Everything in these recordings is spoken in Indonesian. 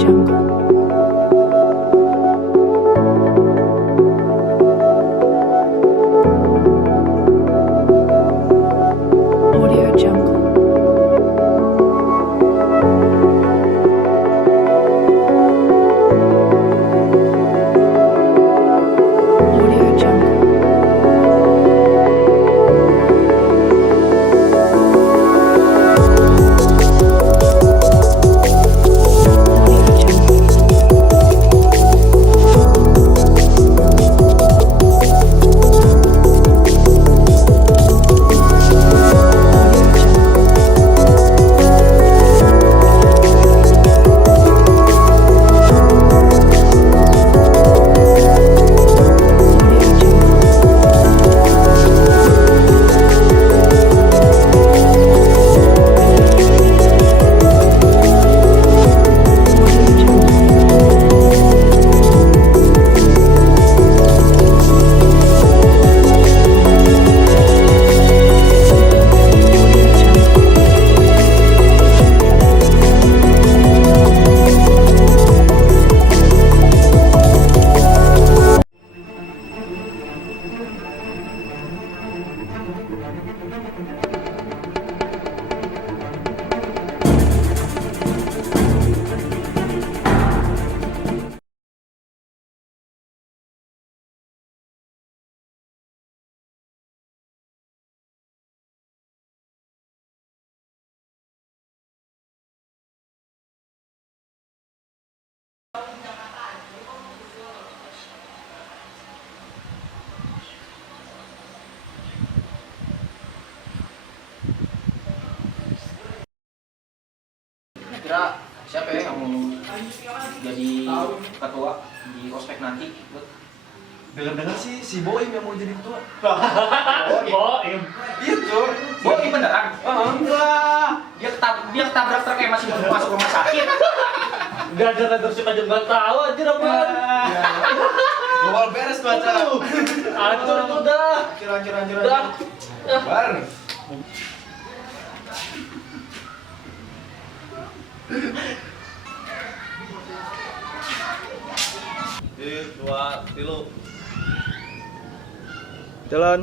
Audio Jungle. Audio Jungle. Audio Jungle. Audio Jungle. Audio Jungle. Audio Jungle. Audio Jungle. Kira siapa ya yang mau jadi ketua di ospek nanti? Dengar-dengar sih si Boim yang mau jadi ketua. Boim. Iya, Cur. Boim beneran? Enggak. Dia ketabrak truk kayak masih mau masuk rumah sakit. Gak ada leadership aja nggak tahu aja apaan. Global beres tuh acara. Hancur itu udah. Hancur. Udah. Bar. Dua, tilu. Jalan.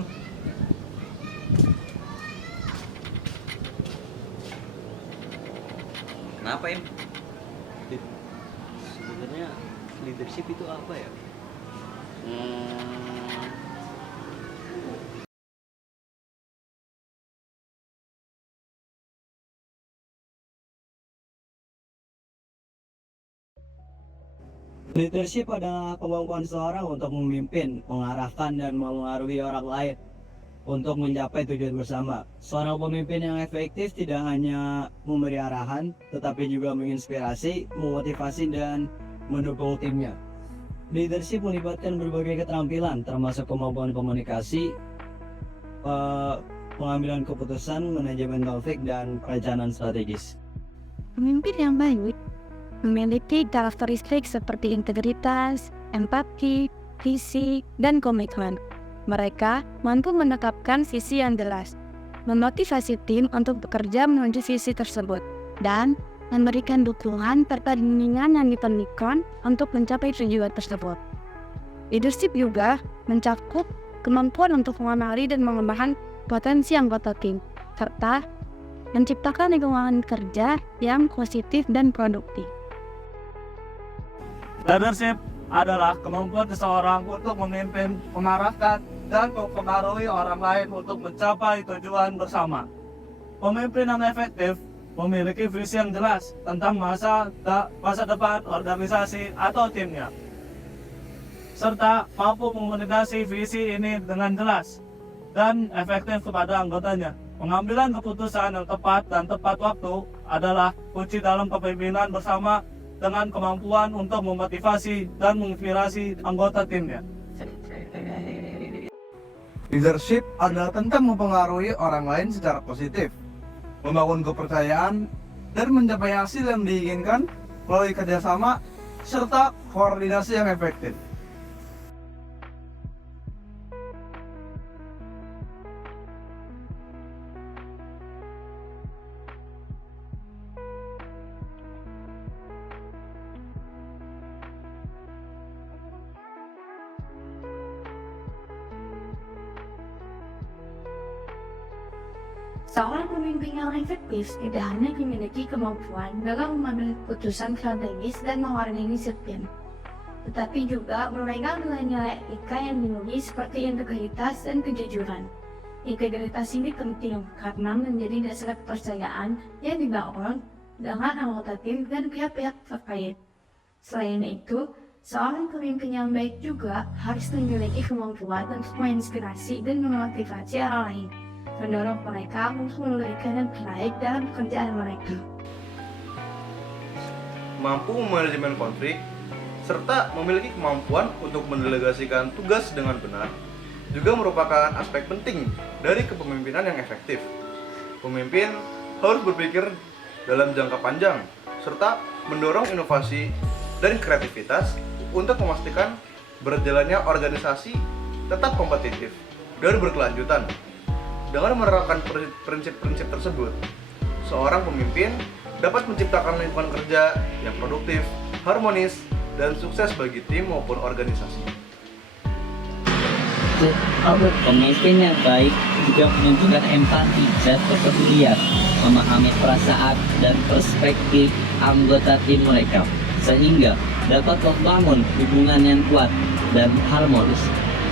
Kenapa Im? Sebenarnya leadership itu apa ya? Leadership adalah kemampuan seseorang untuk memimpin, mengarahkan, dan memengaruhi orang lain untuk mencapai tujuan bersama. Seorang pemimpin yang efektif tidak hanya memberi arahan, tetapi juga menginspirasi, memotivasi, dan mendukung timnya. Leadership melibatkan berbagai keterampilan, termasuk kemampuan komunikasi, pengambilan keputusan, manajemen konflik, dan perencanaan strategis. Pemimpin yang baik memiliki karakteristik seperti integritas, empati, visi, dan komitmen. Mereka mampu menetapkan visi yang jelas, memotivasi tim untuk bekerja menuju visi tersebut, dan memberikan dukungan serta bimbingan yang diperlukan untuk mencapai tujuan tersebut. Leadership juga mencakup kemampuan untuk mengenali dan mengembangkan potensi anggota tim, serta menciptakan lingkungan kerja yang positif dan produktif. Leadership adalah kemampuan seseorang untuk memimpin, mengarahkan, dan mempengaruhi orang lain untuk mencapai tujuan bersama. Pemimpin yang efektif memiliki visi yang jelas tentang masa depan organisasi atau timnya, serta mampu mengomunikasi visi ini dengan jelas dan efektif kepada anggotanya. Pengambilan keputusan yang tepat dan tepat waktu adalah kunci dalam kepemimpinan bersama dengan kemampuan untuk memotivasi dan menginspirasi anggota timnya. Leadership adalah tentang mempengaruhi orang lain secara positif, membangun kepercayaan, dan mencapai hasil yang diinginkan melalui kerjasama serta koordinasi yang efektif. Seorang pemimpin yang efektif tidak hanya memiliki kemampuan dalam mengambil keputusan strategis dan mewarnai disiplin, tetapi juga memegang nilai-nilai etika yang dimiliki seperti integritas dan kejujuran. Integritas ini penting karena menjadi dasar kepercayaan yang dibangun dengan anggota tim dan pihak-pihak terkait. Selain itu, seorang pemimpin yang baik juga harus memiliki kemampuan untuk menginspirasi dan memotivasi orang lain, mendorong mereka untuk memberikan yang terbaik dalam pekerjaan mereka. Mampu memanajemen konflik, serta memiliki kemampuan untuk mendelegasikan tugas dengan benar, juga merupakan aspek penting dari kepemimpinan yang efektif. Pemimpin harus berpikir dalam jangka panjang, serta mendorong inovasi dan kreativitas untuk memastikan berjalannya organisasi tetap kompetitif dan berkelanjutan. Dengan menerapkan prinsip-prinsip tersebut, seorang pemimpin dapat menciptakan lingkungan kerja yang produktif, harmonis, dan sukses bagi tim maupun organisasi. Pemimpin yang baik juga menunjukkan empati dan kepedulian, memahami perasaan dan perspektif anggota tim mereka, sehingga dapat membangun hubungan yang kuat dan harmonis.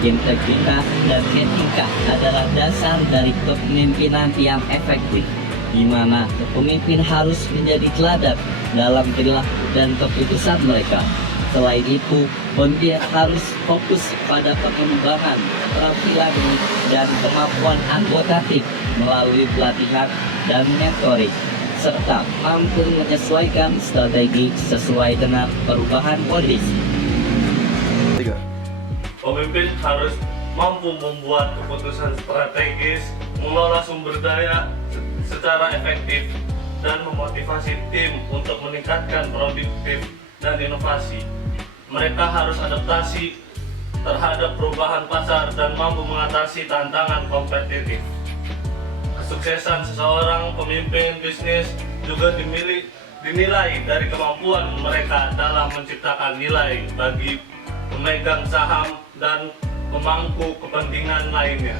Integritas dan etika adalah dasar dari kepemimpinan yang efektif, di mana pemimpin harus menjadi teladan dalam perilaku dan keputusan mereka. Selain itu, pemimpin harus fokus pada pengembangan keterampilan dan kemampuan anggota tim melalui pelatihan dan mentoring, serta mampu menyesuaikan strategi sesuai dengan perubahan kondisi. Pemimpin harus mampu membuat keputusan strategis, mengelola sumber daya secara efektif, dan memotivasi tim untuk meningkatkan produktif dan inovasi. Mereka harus adaptasi terhadap perubahan pasar dan mampu mengatasi tantangan kompetitif. Kesuksesan seseorang pemimpin bisnis juga dinilai dari kemampuan mereka dalam menciptakan nilai bagi pemegang saham dan pemangku kepentingan lainnya.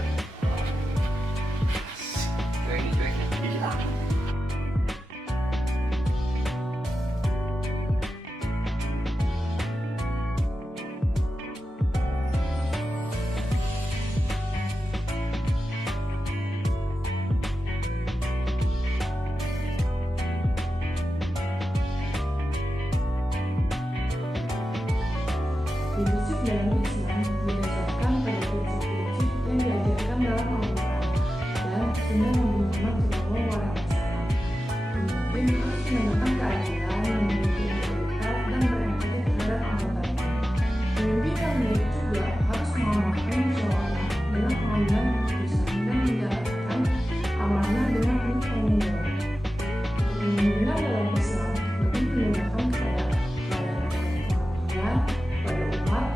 Leadership dalam Islam berdasarkan pada prinsip-prinsip yang diajarkan dalam Al-Quran dan Sunnah Nabi Muhammad SAW. Pemimpin harus menegakkan keadilan, memiliki integritas, dan berempati terhadap anggotanya. Pemimpin yang baik juga harus mengamalkan musyawarah dengan pengambilan keputusan dan menjalankan amanah dengan penuh tanggung jawab. Kepemimpinan dalam Islam lebih menggunakan kepada pelayanan pada umat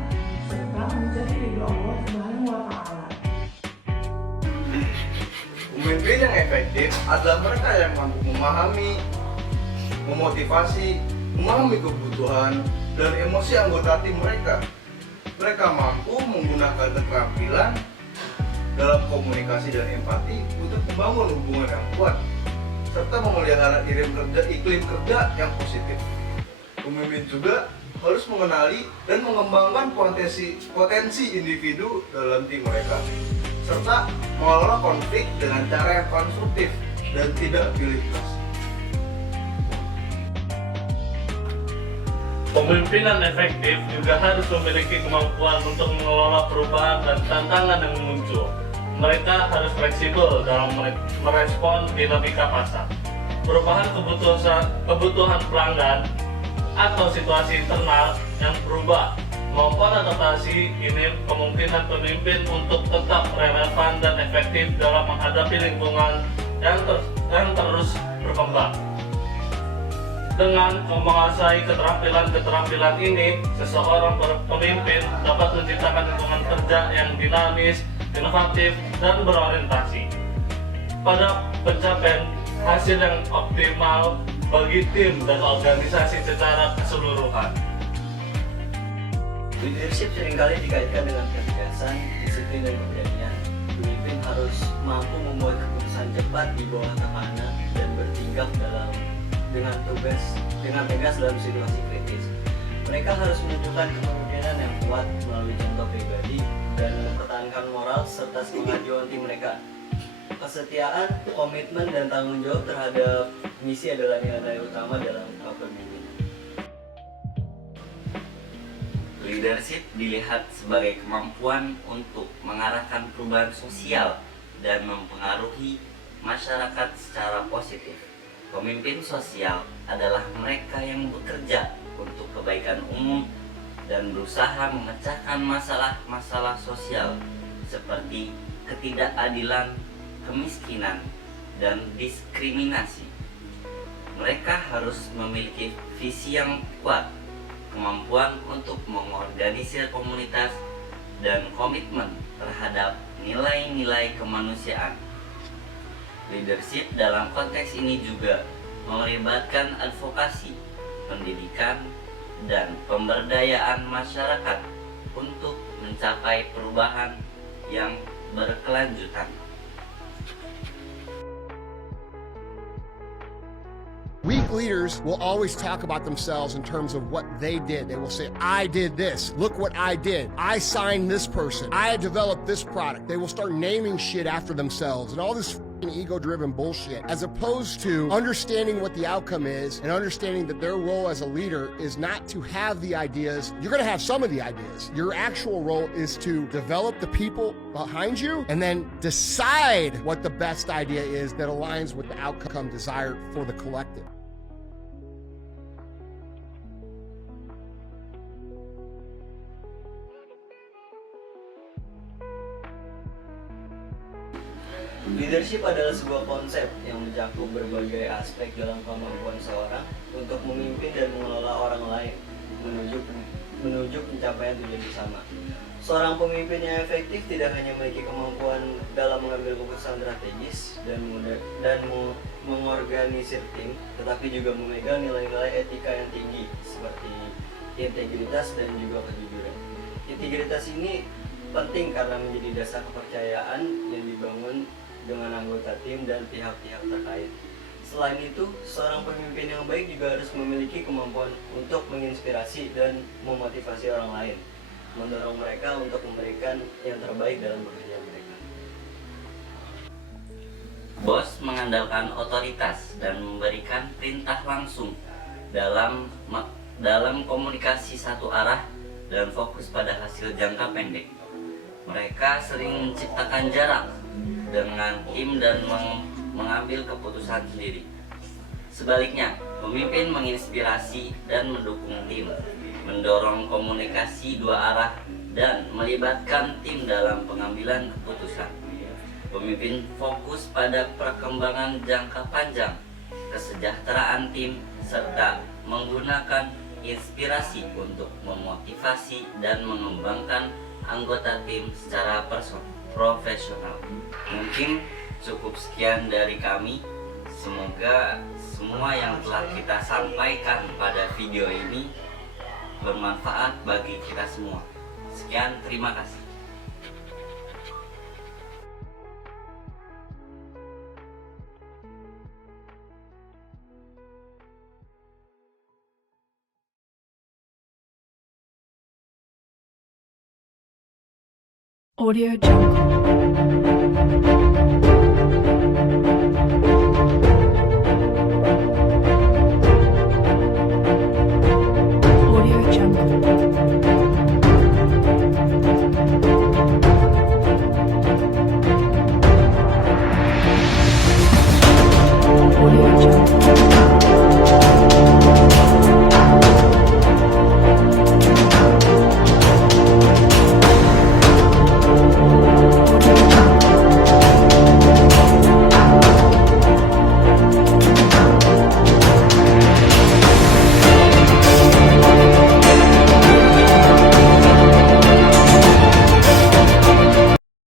serta mencari ridho Allah Subhanahu wa Ta'ala. Pemimpin yang efektif adalah mereka yang mampu memahami, memotivasi, memahami kebutuhan dan emosi anggota tim mereka. Mereka mampu menggunakan keterampilan dalam komunikasi dan empati untuk membangun hubungan yang kuat, serta memelihara iklim kerja yang positif. Pemimpin juga harus mengenali dan mengembangkan potensi individu dalam tim mereka, serta mengelola konflik dengan cara yang konstruktif dan tidak pilih kasih. Pemimpinan efektif juga harus memiliki kemampuan untuk mengelola perubahan dan tantangan yang muncul. Mereka harus fleksibel dalam merespon dinamika pasar, perubahan kebutuhan pelanggan, atau situasi internal yang berubah. Maupun adaptasi ini kemungkinan pemimpin untuk tetap relevan dan efektif dalam menghadapi lingkungan yang terus berkembang. Dengan menguasai keterampilan ini, seseorang pemimpin dapat menciptakan lingkungan kerja yang dinamis, inovatif, dan berorientasi pada pencapaian hasil yang optimal bagi tim dan organisasi secara keseluruhan. Leadership seringkali dikaitkan dengan ketegasan, disiplin, dan keberanian. Pemimpin harus mampu membuat keputusan cepat di bawah tekanan dan bertindak dengan tegas dalam situasi kritis. Mereka harus menunjukkan kepemimpinan yang kuat melalui contoh pribadi dan mempertahankan moral serta semangat jiwa tim mereka. Kesetiaan, komitmen, dan tanggung jawab terhadap misi adalah nilai utama dalam kepemimpinan. Leadership dilihat sebagai kemampuan untuk mengarahkan perubahan sosial dan mempengaruhi masyarakat secara positif. Pemimpin sosial adalah mereka yang bekerja untuk kebaikan umum dan berusaha memecahkan masalah-masalah sosial seperti ketidakadilan, kemiskinan, dan diskriminasi. Mereka harus memiliki visi yang kuat, kemampuan untuk mengorganisir komunitas, dan komitmen terhadap nilai-nilai kemanusiaan. Leadership dalam konteks ini juga melibatkan advokasi, pendidikan, dan pemberdayaan masyarakat untuk mencapai perubahan yang berkelanjutan. Weak leaders will always talk about themselves in terms of what they did. They will say, I did this. Look what I did. I signed this person. I developed this product. They will start naming shit after themselves and all this ego-driven bullshit, as opposed to understanding what the outcome is and understanding that their role as a leader is not to have the ideas. You're going to have some of the ideas. Your actual role is to develop the people behind you and then decide what the best idea is that aligns with the outcome desired for the collective. Leadership adalah sebuah konsep yang mencakup berbagai aspek dalam kemampuan seorang untuk memimpin dan mengelola orang lain menuju pencapaian tujuan bersama. Seorang pemimpin yang efektif tidak hanya memiliki kemampuan dalam mengambil keputusan strategis dan mengorganisir tim, tetapi juga memegang nilai-nilai etika yang tinggi seperti integritas dan juga kejujuran. Integritas ini penting karena menjadi dasar kepercayaan yang dibangun dengan anggota tim dan pihak-pihak terkait. Selain itu, seorang pemimpin yang baik juga harus memiliki kemampuan untuk menginspirasi dan memotivasi orang lain, mendorong mereka untuk memberikan yang terbaik dalam pekerjaan mereka. Bos mengandalkan otoritas dan memberikan perintah langsung dalam komunikasi satu arah dan fokus pada hasil jangka pendek. Mereka sering menciptakan jarak dengan tim dan mengambil keputusan sendiri. Sebaliknya, pemimpin menginspirasi dan mendukung tim, mendorong komunikasi dua arah, dan melibatkan tim dalam pengambilan keputusan. Pemimpin fokus pada perkembangan jangka panjang, kesejahteraan tim, serta menggunakan inspirasi untuk memotivasi dan mengembangkan anggota tim secara profesional. Mungkin cukup sekian dari kami. Semoga semua yang telah kita sampaikan pada video ini bermanfaat bagi kita semua. Sekian, terima kasih. Audio Jungle.